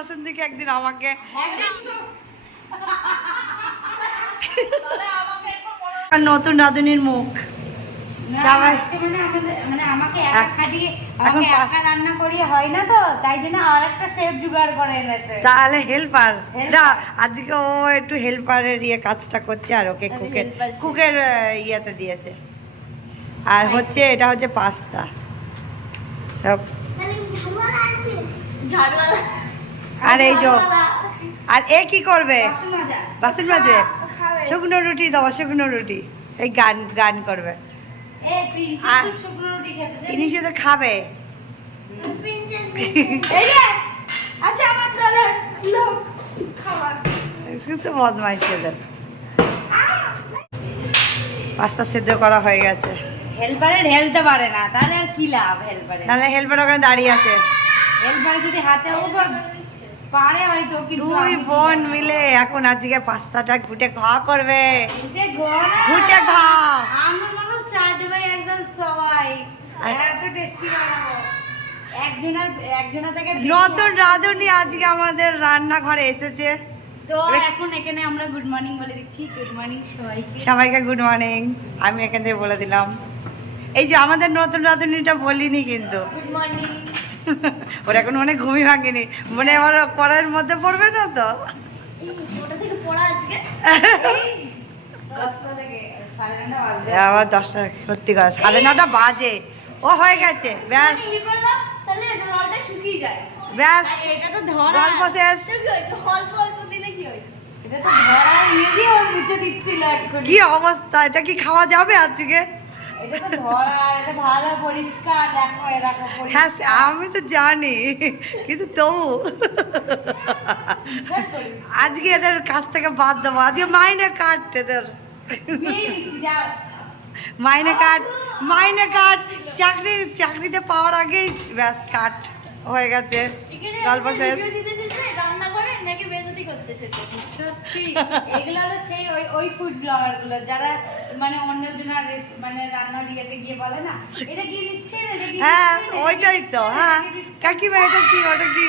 বাসন্তীকে একদিন আমাকে নতুন রাঁধুনির মুখ সবাই মানে আমাকে একা খাটিয়ে এখন একা রান্না করিয়ে হয় না তো, তাই জন্য আর একটা শেফ জোগাড় করে এনেছে। তাহলে হেল্পার না, আজকে ও একটু হেল্পারের কাজটা করছে আর ওকে কুকের ইয়েতে দিয়েছে। আর হচ্ছে এটা হচ্ছে পাস্তা সব। আর এই যে আর এ কি করবে? বাসন মাজবে। শুকনো রুটি দাও, শুকনো রুটি। এই গান গান করবে। ইনিশে তো খাবে। বদমাইশ এদের। পাস্তা সেদ্ধ করা হয়ে গেছে। হেল্পারের হেলতে পারে না, তাহলে আর কি লাভ হেল্পারের? তাহলে হেল্পার ওখানে দাঁড়িয়ে আছে। হেল্পারে যদি হাতে পারে হয়তো, কিন্তু দুই বোন মিলে এখন আজকে পাস্তাটা ঘুটে খাওয়া করবে। ঘুটে খাওয়া আমার মনে চাটবে একদম সবাই, এত টেস্টি বানাবো। একজনের থেকে নতুন রাঁধুনি আজকে আমাদের রান্নাঘরে এসেছে। তো এখন এখানে আমরা গুড মর্নিং বলে দিচ্ছি। গুড মর্নিং সবাইকে। সবাইকে গুড মর্নিং। আমি এখান থেকে বলে দিলাম। এই যে আমাদের নতুন রাঁধুনিটা বলিনি কিন্তু। Good morning. ওর এখন অনেক ঘুমই ভাঙেনি, মনে আবার কড়াইয়ের মধ্যে পড়বে না তো। ওটা থেকে পড়া আজকে 10টা থেকে 9:30 বাজে। আবার 10টা, সত্যি কথা 9:30 বাজে। ও হয়ে গেছে ব্যাস। তাহলে জলটা শুকিয়ে যায় ব্যাস, এটা তো ধরা গল্প শেষ। কি হয়েছে? অল্প অল্প দিলে কি হয়েছে? এটা তো ধরা ইয়ে দিয়ে ও মুছে দিচ্ছিল এখন। কি অবস্থা, এটা কি খাওয়া যাবে আজকে? এটা তো ধরা, এটা ভালো পরিষ্কার। দেখো এরকম হ্যাঁ পরিষ্কার। আমি তো জানি, কিন্তু তবু আজকে এদের কাছ থেকে বাদ দেবো। আজকে মাইনে কাট এদের। দিয়ে দিচ্ছি যাও। মাইনে কাট চাকরিতে পাওয়ার আগেই ব্যাস কাট হয়ে গেছে। গল্প শেষ। রান্না করে নাকি বেজতি করতে এসেছে। সত্যি এগুলো হলো সেই ওই ফুড ব্লগার গুলো যারা মানে অন্যজনের মানে রান্নার ইয়েতে গিয়ে বলে না এটা কি দিচ্ছে, এটা কি। হ্যাঁ ওইটাই তো। হ্যাঁ কাকিমা এটা কি, ওটা কি,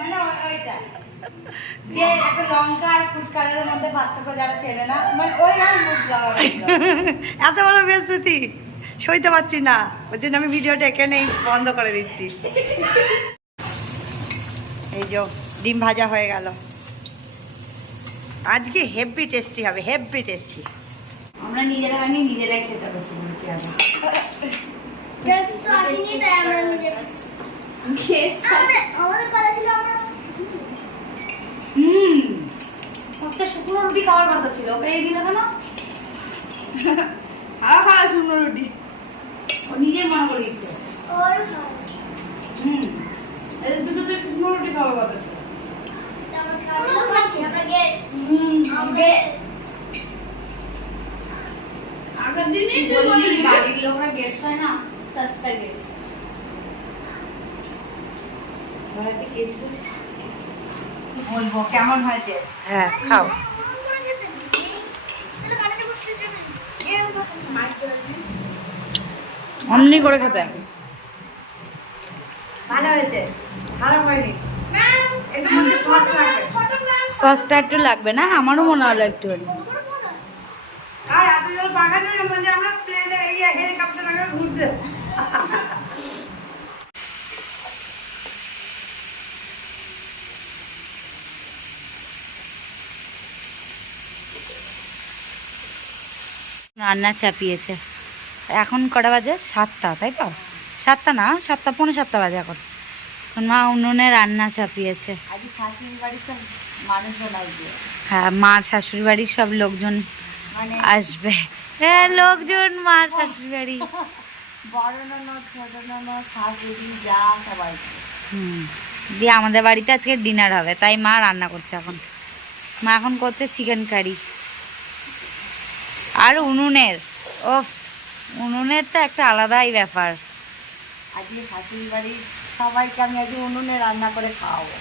মানে ওইটা যে একটা লঙ্কা আর ফুড কালারের মধ্যে পার্থক্য যারা চেনে না, মানে ওই ফুড ব্লগার। এত বড় বেজতি সইতে পারছি না, ওই জন্য আমি ভিডিওটা এখানেই বন্ধ করে দিচ্ছি। এই যে ডিম ভাজা হয়ে গেল। আজকে হেভি টেস্টি হবে, হেভি টেস্টি। আমরা নিজেরা বানিয়ে নিজেরাই খেতে বসে পড়েছি। শুকনো রুটি খাওয়ার কথা ছিল, ওকে এই দিলে কেন? হ্যাঁ শুকনো রুটি ও নিজে মনে করে দিচ্ছে। এদের দুটো তো শুকনো রুটি খাওয়ার কথা ছিল। আগের দিনই তুই বলিস বাড়ির লোকরা গেস্ট হয় না, সস্তা গেস্ট। বলেছে গেস্ট বলছিস বলবো কেমন হয়েছে। হ্যাঁ খাও। অমনি করে খেতে ভালো হয়েছে, খারাপ হয়নি। সসটা একটু লাগবে না? আমারও মনে হলো একটু। আর এতজন বাগানের মধ্যে আমরা প্লেনে হেলিকপ্টারে ঘুরতে। রান্না চাপিয়েছে। এখন কটা বাজে? 7টা, তাই তো? 7টা না, 7টা 7:45 বাজে এখন। মা উনুনে রান্না চাপিয়েছে। হ্যাঁ মার শাশুড়ি বাড়ির সব লোকজন আসবে। হ্যাঁ লোকজন মার শাশুড়ি বাড়ি, দিয়ে আমাদের বাড়িতে আজকে ডিনার হবে, তাই মা রান্না করছে এখন। মা এখন করছে চিকেন কারি। আর উনুনের উনুনের তো একটা আলাদাই ব্যাপার। আজকে শাশুড়ি বাড়ির সবাইকে আমি আজকে উনুনে রান্না করে খাওয়াবো।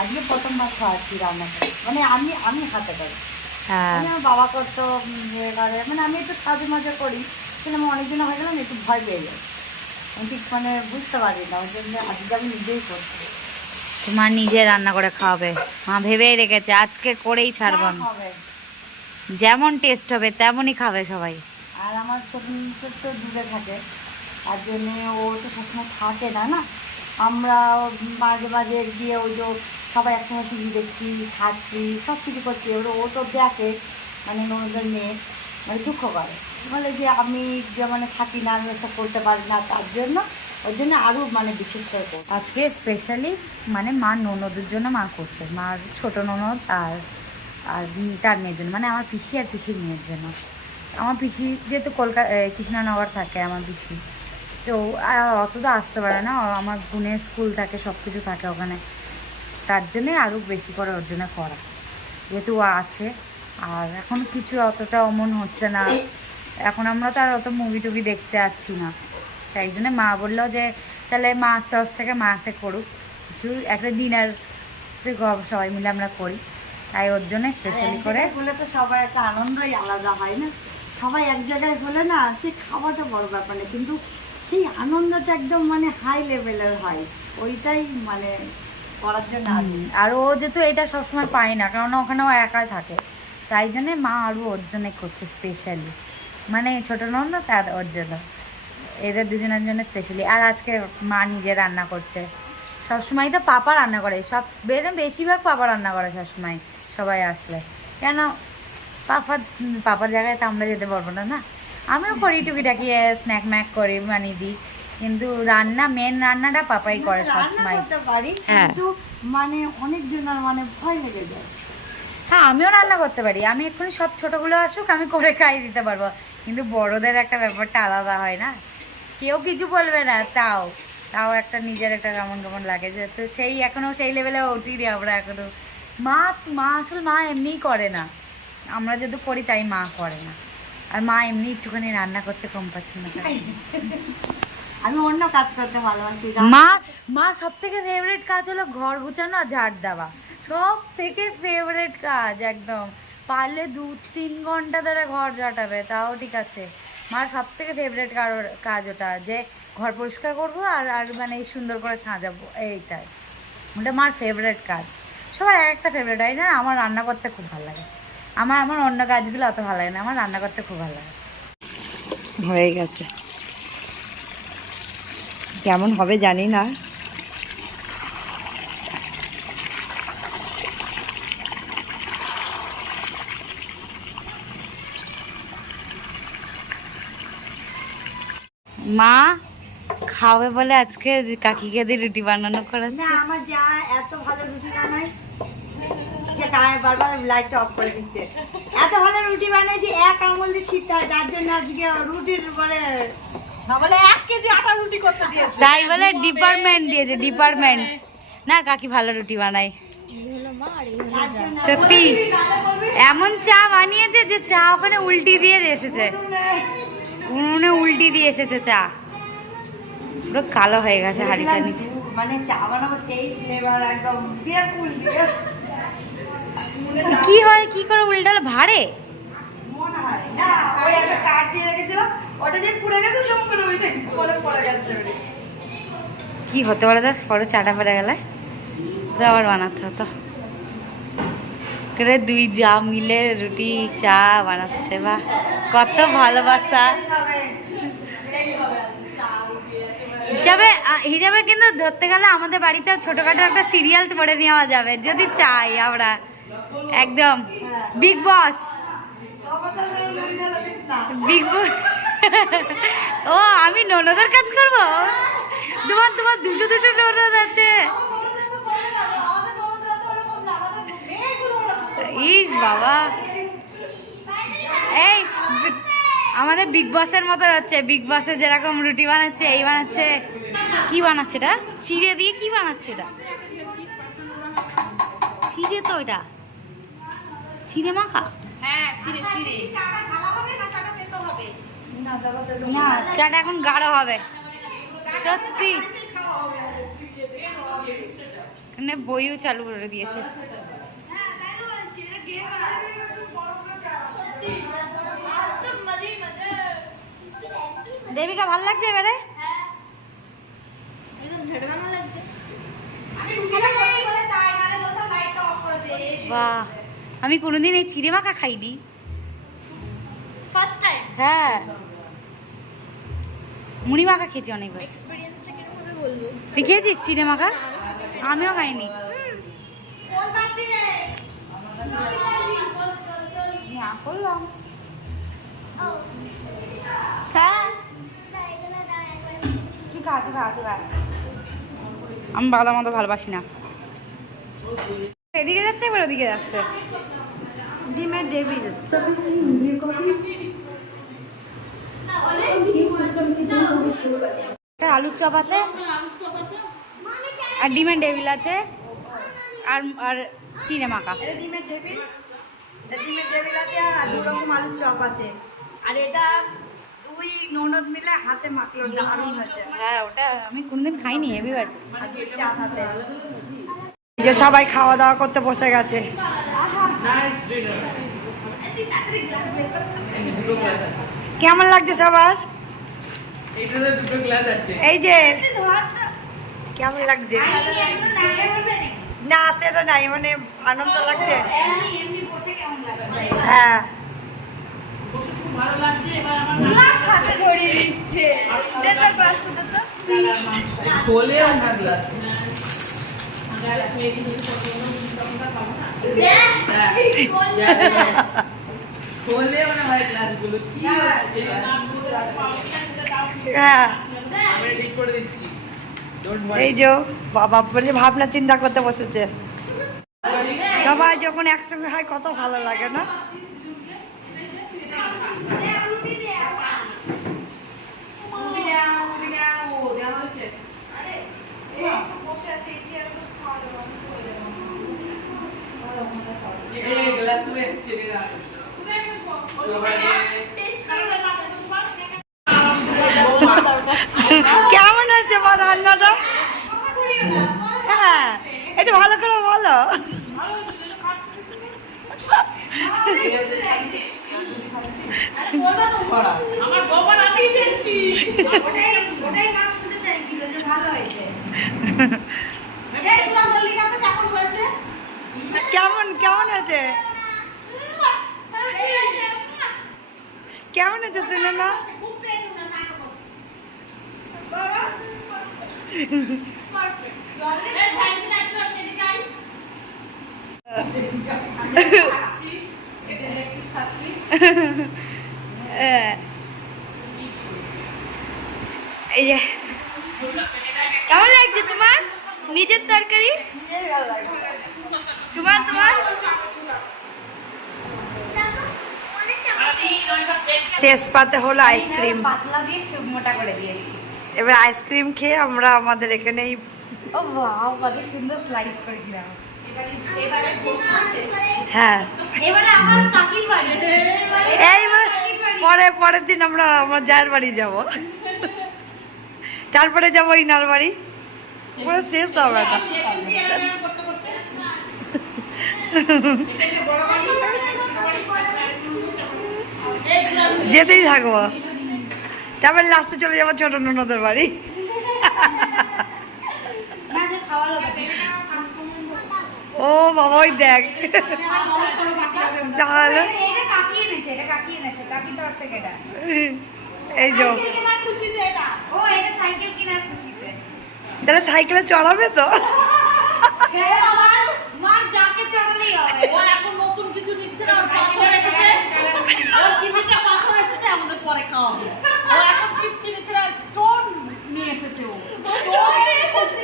আজকে প্রথমবার খাওয়াচ্ছি রান্না করে, মানে আমি হাতে করি। হ্যাঁ আমার বাবা করতো এবারে, মানে আমি একটু সাজু মজা করি, কিন্তু আমি অনেকদিন হয়ে গেলাম একটু ভয় পেয়ে যাই। আমি ঠিক মানে বুঝতে পারি না, ওই জন্য আজকে আমি নিজেই করছি। মা নিজে রান্না করে খাওয়াবে, মা ভেবেই রেখেছে আজকে করেই ছাড়বো আমি, হবে। যেমন টেস্ট হবে তেমনই খাবে সবাই। আর আমার ছোট তো দূরে থাকে, তার জন্যে ও তো সবসময় থাকে না না, আমরা মাঝে মাঝে গিয়ে ওই যে সবাই একসঙ্গে টিভি দেখছি, খাচ্ছি, সব কিছু করছি। এবার ও তো দেখে মানে ননদের মেয়ে মানে দুঃখ করে, বলে যে আমি যে মানে থাকি না, আমি ওসব করতে পারি না, তার জন্য ওই জন্য আরও মানে বিশেষ করে করবো। আজকে স্পেশালি মানে মা ননদের জন্য মা করছে, মার ছোট ননদ আর আর তার মেয়ের জন্য, মানে আমার পিসি আর পিসির মেয়ের জন্য। আমার পিসি যেহেতু কৃষ্ণনগর থাকে আমার পিসি, তো অত তো আসতে পারে না, আমার বোনের স্কুল থাকে, সব কিছু থাকে ওখানে, তার জন্যে আরও বেশি করে ওর জন্য করা, যেহেতু ও আছে। আর এখন কিছু অতটা অমন হচ্ছে না, এখন আমরা তো আর অত মুভি টুভি দেখতে যাচ্ছি না, তাই জন্য মা বললো যে তাহলে মার তরফ থেকে মা একটা করুক কিছু, একটা ডিনার সবাই মিলে আমরা করি, তাই ওর জন্য স্পেশালি করে। হলে তো সবাই একটা আনন্দই আলাদা হয় না, সবাই এক জায়গায় হলে না সে খাওয়াটা বড় ব্যাপার না, কিন্তু সেই আনন্দটা একদম মানে হাই লেভেলের হয়, ওইটাই মানে করার জন্য। আর ও যেহেতু এটা সবসময় পায় না, কারণ ওখানে ও একাই থাকে, তাই জন্যে মা আরও ওর জন্য করছে স্পেশালি, মানে ছোটো নন্দ তার ওর জন্য, এদের দুজনের জন্য স্পেশালি। আর আজকে মা নিজে রান্না করছে, সবসময় তো পাপা রান্না করে, সব বেশিরভাগ পাপা রান্না করে সবসময় সবাই আসলে, কেন পাপার জায়গায় তো আমরা যেতে পারবো না, না আমিও করি টুকিটাকি স্ন্যাক ম্যাক করে বানিয়ে দিই, কিন্তু মেন রান্নাটা পাপাই করে সবসময়। হ্যাঁ, কিন্তু মানে অনেকজনের মানে ভয় লেগে যায়। হ্যাঁ আমিও রান্না করতে পারি, আমি এক্ষুনি সব ছোটোগুলো আসুক আমি করে খাইয়ে দিতে পারবো, কিন্তু বড়দের একটা ব্যাপারটা আলাদা হয় না, কেউ কিছু বলবে না, তাও তাও একটা নিজের একটা কেমন কেমন লাগে, যে তো সেই এখনও সেই লেভেলে উঠিনি আমরা এখনও। মা আসলে মা এমনিই করে না, আমরা যেহেতু করি তাই মা করে না, আর মা এমনি একটুখানি রান্না করতে কম পছন্দ করে। আমি অন্য কাজ করতে ভালোবাসি। মা সব থেকে ফেভারিট কাজ হলো ঘর গুছানো আর ঝাড় দেওয়া, সব থেকে ফেভারিট কাজ একদম, পারলে 2-3 ঘন্টা ধরে ঘর ঝাঁটাবে তাও ঠিক আছে, মার সব থেকে ফেভারিট কাজ ওটা, যে ঘর পরিষ্কার করবো আর আর মানে সুন্দর করে সাজাবো, এইটাই ওটা মার ফেভারিট কাজ। সবার একটা ফেভারিট হয় না, আমার রান্না করতে খুব ভালো লাগে, আমার অন্য কাজগুলো অত ভালো লাগে না, আমার রান্না করতে খুব ভালো লাগে। হয়ে গেছে, কেমন হবে জানি না। মা খাবে বলে আজকে কাকিকে দিয়ে রুটি বানানো করে না, আমার যা এত ভালো রুটি বানাই যে বারবার লাইটটা অফ করে দিচ্ছে, এত ভালো রুটি বানাই যে এক আঙুল দিয়ে ছিটতে হয়, তার জন্য আজকে রুটির বলে 1 কেজি আটা রুটি করতে দিয়েছে, তাই বলে ডিপার্টমেন্ট দিয়েছে, ডিপার্টমেন্ট না কাকি ভালো রুটি বানায় সত্যি, এমন চা বানিয়েছে যে চা ওখানে উল্টি দিয়ে এসেছে, উনুনে উল্টি দিয়ে এসেছে চা, পুরো কালো হয়ে গেছে হাঁড়িটা নিচে, মানে চা বানাবো সেই ফ্লেভার একদম দিয়ে ফুল দিয়ে কি হয় কি করে উল্টালে ভারে মনে হয় না, ওই একটা কাঠ দিয়ে রেখেছিলাম, ওটা যে পুড়ে গেছে জম করে ওইটাই পড়ে গেছে। কি হতে পারে, দেখ পরে চাটা পড়ে গেলে আবার বানাতে হতো করে, 2 যা মিলে রুটি চা বানাচ্ছে, বা কত ভালোবাসা হিসাবে কিন্তু ধরতে গেলে আমাদের বাড়িতে ছোটখাটো একটা সিরিয়াল পড়ে নেওয়া যাবে যদি চাই আমরা, একদম বিগ বস ও আমি ননদের কাজ করব, তোমার দুটো ননদ আছে, ইস বাবা, এই আমাদের বিগ বসের মতো হচ্ছে, বিগ বসে যেরকম রুটি বানাচ্ছে এই বানাচ্ছে, কি বানাচ্ছে এটা চিড়ে দিয়ে, কি বানাচ্ছে এটা চিড়ে, তো এটা চিড়ে মাখা, না চাটা এখন গাঢ় হবে সত্যি, এখানে বইও চালু করে দিয়েছে। দেবিকা ভাল লাগছে এবারে, একদম ঝাড়বানা লাগছে। বাহ, আমি কোনোদিন এই চিড়ে মাখা খাইনি, ফার্স্ট টাইম। হ্যাঁ মুড়ি মাখা খেয়েছি অনেকবার। এক্সপেরিয়েন্সটা কিরকম হবে বলবো? তুই খেয়েছিস চিড়ে মাখা? আমিও খাইনি। করলাম হ্যাঁ তুই খা, তুই খা, তুই খা। আমি বাদাম মতো ভালোবাসি না। এদিকে যাচ্ছে এবার ওদিকে যাচ্ছে। ডিমের ডেভিল। আলুর চপ আছে আর ডিমের ডেভিল আছে আর আর চিড়ে মাখা। এটা ডিমের ডেভিল, ডিমের ডেভিল আছে আর 2 রকম আলুর চপ আছে। আর এটা 2 ননদ মিলে হাতে মাখলো, দারুণ হয়েছে। হ্যাঁ ওটা আমি কোনদিন খাইনি, হেভি আছে। আর চা সাথে। এই যে সবাই খাওয়া দাওয়া করতে বসে গেছে। কেমন লাগছে সবার? এই যে কেমন লাগছে? না সেটা নাই, মানে আনন্দ লাগছে। হ্যাঁ গ্লাস হাতে ধরিয়ে দিচ্ছে। দে তো গ্লাসটা, দে তো। खोले ना ग्लास खोले মানে ভাই গ্লাস গুলো কি হচ্ছে হ্যাঁ আমি ঠিক করে দিচ্ছি ডোন্ট ওয়ারি এই যে বাবা বলে ভাবনা চিন্তা করতে বসেছে। সবাই যখন একসঙ্গে হয় কত ভালো লাগে না? এই গ্লাস তুলে চেড়ে রাখ কেমন হয়েছে মা রান্নাটা? হ্যাঁ একটু ভালো করে বলো। আমার বাবা রাতেই টেস্টি ওটাই মা শুনতে চাইছিল যে ভালো হয়েছে। কেমন কেমন হয়েছে? কেমন হয়েছে শুনে না? এই যে কেমন লাগছে তোমার নিজের তরকারি? তোমার তোমার শেষ পাতে হলো আইসক্রিম। পাতলা দিয়ে মোটা করে দিয়েছি। এবার আইসক্রিম খেয়ে আমরা আমাদের এখানেই ও বাহ, কত সুন্দর স্লাইস করেছিলাম। হ্যাঁ এবারে আমার কাকির বাড়ি। এইবারে পরের দিন আমরা আমার জায়ের বাড়ি যাব, তারপরে যাবো ইনার বাড়ি, পুরো শেষ হবে না। যেতেই থাকবো, তারপরে লাস্টে চলে যাবো ছোট ননদের বাড়ি। না যে খাওয়ালো ও বাবা ওই দেখ তাহলে এটা কাকি এনেছে, এটা কাকি এনেছে, কাকি তোর থেকে এটা। এই যে ও এটা সাইকেল কেনার খুশিতে। তাহলে সাইকেলে চড়াবে তো? মার যাকে চড়ালেই হবে। ও এখন নতুন কিছু নিচ্ছে না, ওর পাথর এসেছে, ওর কিমিটা পাথর এসেছে, আমাদের পরে খাওয়াবে। ও এখন কিচ্ছু নিচ্ছে না, স্টোন নিয়ে এসেছে ও। স্টোন এসেছে,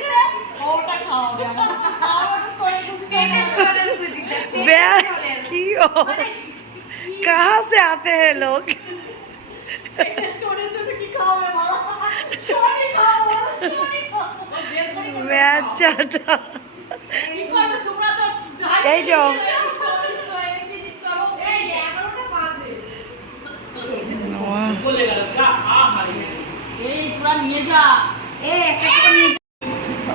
ওটা খাওয়াবে আমাদের। খাওয়ানোর পরে তুমি পেটে চড়ার খুশিতে। बे की हो कहाँ से आते हैं लोग? স্টোনের জন্য কি খাওয়াবে বলো? স্টোনই খাওয়াবো, স্টোনই খাওয়াবো। বের করে বেচারা কি করবে তোমরা তো এই যে বলে গেল যা আ হারিয়ে এই তোরা নিয়ে যা। এ একটা করে নিয়ে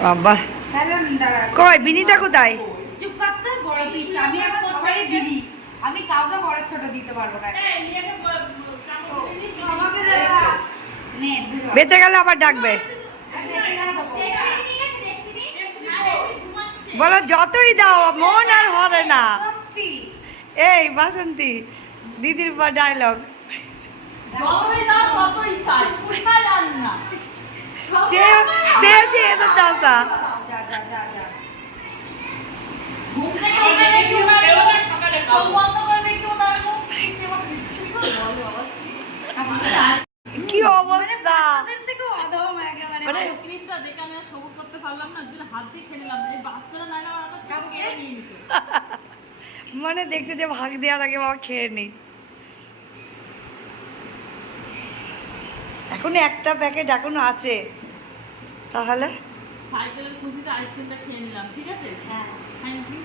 বাবা স্যালন দাঁড়া। কই বিনিতা কোথায়? চুপ করতে বড় পিস। আমি আমার সবাই দিদি, আমি কাউকে বড় ছোট দিতে পারবো না। আমাকে দেবা নে দুটো। বেঁচে গেলে আবার ডাকবে। বলো যতই দাও মন আর ভরে না। এই বাসন্তী দিদির পর ডায়লগ। যতই দাও ততই চাই, কোথায় আর না। সে হচ্ছে এদের দশা। ঘুম থেকে উঠে দেখি ওনার চোখ বন্ধ করে দেখি ওনার মুখ কেমন বিচ্ছিরি করে বলে বাবা ছি। কি অবস্থা! মানে স্ক্রিনটা দেখে আমি আর সবুর করতে পারলাম না, যেন হাত দিয়ে খেয়ে নিলাম। এই বাচ্চারা নাইলে আমার হাতে কাউকে কেড়ে নিয়ে নিত। মানে দেখছে যে ভাগ দেওয়ার আগে বাবা খেয়ে নি। এখন একটা প্যাকেট এখনো আছে, তাহলে সাইকেলের খুশিতে আইসক্রিমটা খেয়ে নিলাম, ঠিক আছে? হ্যাঁ, থ্যাংক ইউ।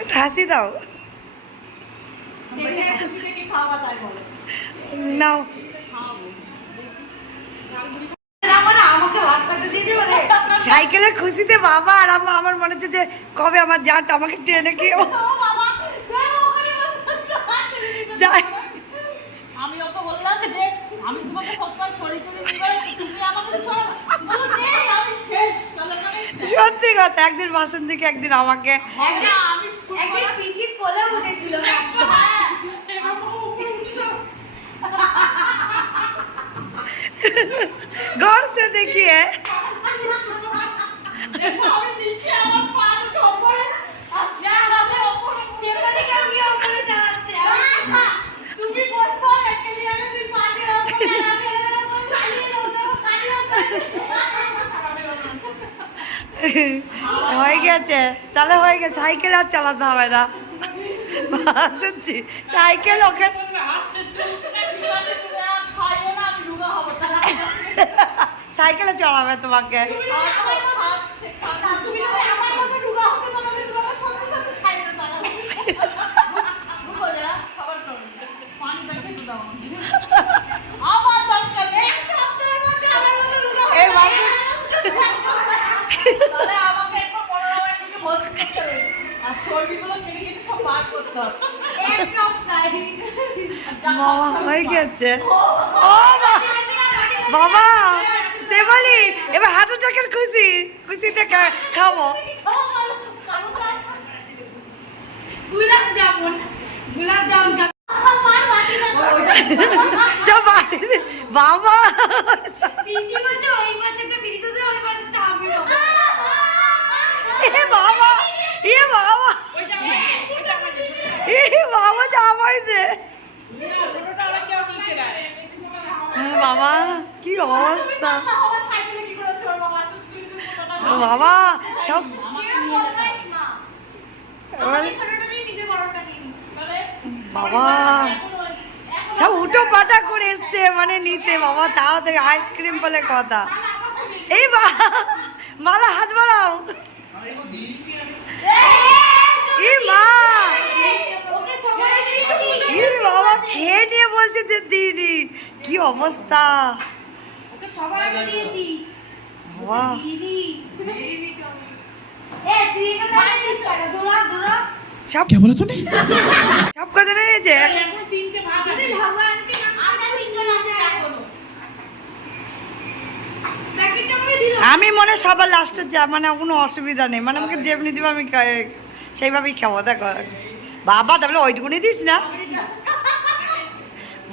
একটু হাসি দাও। খুশিতে কি খাওয়া তাই বলো। নাও। খাওয়াবো আমাকে ভাগ করতে দিয়ে দেবো রে। সাইকেলের খুশিতে বাবা আর আমার মনে হচ্ছে যে কবে আমার জাট আমাকে টেনে কেউ যাই। আমি ওকে বললাম যে আমি তোমাকে সবসময় ছড়ি ছড়ি নিয়ে তুমি আমাকে ছড়া বলো নেই আমি শেষ তাহলে সত্যি কথা, একদিন বাসন্তীকে একদিন আমাকে। আমি একদিন পিসির কোলে উঠেছিল। घर से देखिए। দেখো আমি নিচে আমার পা দুটো উপরে যা হবে ওপরে সেখানে কেউ কি ওপরে যাচ্ছে। তুমি বসবা একলি আগে তুই পা দিয়ে উপরে আমি চালিয়ে দাও হয়ে গেছে, তাহলে হয়ে গেছে। সাইকেল আর চালাতে হবে না। বাসন্তী সাইকেল ওকে খাইও না, আমি রুগা হব তাহলে সাইকেলে চড়াবে তোমাকে। তুমি আমার মতো রুগা হতে পারো, আমি তোমাকে সঙ্গে সঙ্গে সাইকেল চালাবো। রুকো যারা, সবার করো। পানিটা খেতে দাও। আমার দরকার নেই। এক সপ্তাহের মধ্যে আমার মতো রুগা হতে এই পারো। তাহলে আমাকে একবার মনোরমের দিকে ভর্তি করতে হবে। আর চর্বিগুলো কেটে কেটে সব বার করতে হবে। এক সপ্তাহে বাবা হয়ে গেছে। ও বাবা সে বলি এবার হার্ট অ্যাটাকের খুশি, খুশিতে খাবো। গোলাপ জামুন সব বাড়িতে বাবা পিসি বলছে ওই পাশেটা বিড়িতে দে, ওই পাশেটা আমি খাবো। এ বাবা এ বাবা এ বাবা জামাই দে। বাবা কি অবস্থা! ও বাবা সব বাবা সব উটো পাটা করে এসছে মানে নিতে। বাবা তাড়াতাড়ি আইসক্রিম বলে কথা। এই মালা হাত বাড়াও। এই মা এই বাবা খেয়ে নিয়ে বলছে যে দিদি কি অবস্থা। ওকে সবার আগে দিয়েছি। বাবা দিদি এ তুই এখানে দাঁড়িয়ে আছিস কেন? দৌড়া সব কে বলে তুমি সব কথা নিয়েছে। এখন তিনটে ভাগ যদি ভগবানকে না আমরা তিনজন আছি এখনো। প্যাকেটটা আমাকে দিল। আমি মনে হয় সবার লাস্টে যা মানে কোনো অসুবিধা নেই, মানে আমাকে যেমনি দিব আমি সেইভাবেই খাবো। দেখো বাবা তাহলে ওইটুকুনি দিস না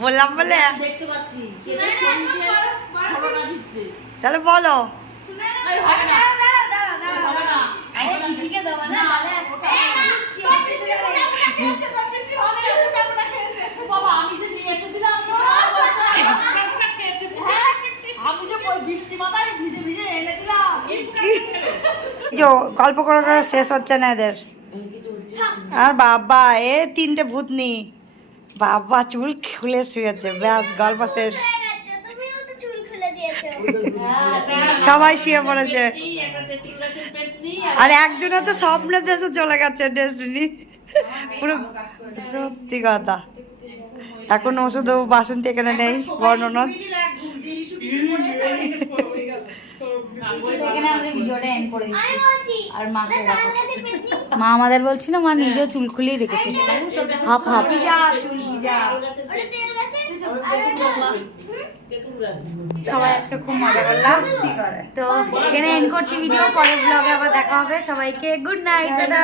বললাম বলে। দেখতে পাচ্ছি সেটা ছড়ি দিয়ে ফটোটা দিচ্ছে। তাহলে বলো এই হবে না। দাঁড়া হবে না। আরে পিসিকে দেবো না তাহলে ওটা দিচ্ছি। বাবা আমি যে নিয়ে এসে দিলাম আমি যে বৃষ্টি মাথায় ভিজে ভিজে এনে দিলাম। কি গল্প করে করে শেষ হচ্ছে না এদের। আর বাবা এ তিনটে ভূতনি বাবা চুল খুলে শুয়েছে, ব্যাস গল্প শেষ। তুমিও তো চুল খুলে দিয়েছো। সবাই শুয়ে পড়েছে। আর একজনের তো স্বপ্নের দেশে চলে গেছে ডেস্টিনি পুরো। সত্যি কথা এখন ওষুধ বাসন্তী এখানে নেই বর্ণনাথ। এখানে আমাদের ভিডিওটা এন্ড করে দিচ্ছি। আমি বলছি আর মাকে ওটা দেখো। তাল গাছে পেতনি। মা আমাদের বলছিল মা নিজেও চুল খুলিয়ে রেখেছে হাফ হাফ। ওটা তেল গাছের আর ওটা সবাই আজকে খুব মজা করলাম। সত্যি করে। তো এখানে এন্ড করছি ভিডিও, পরে ব্লগে আবার দেখা হবে। সবাইকে গুড নাইট, টাটা।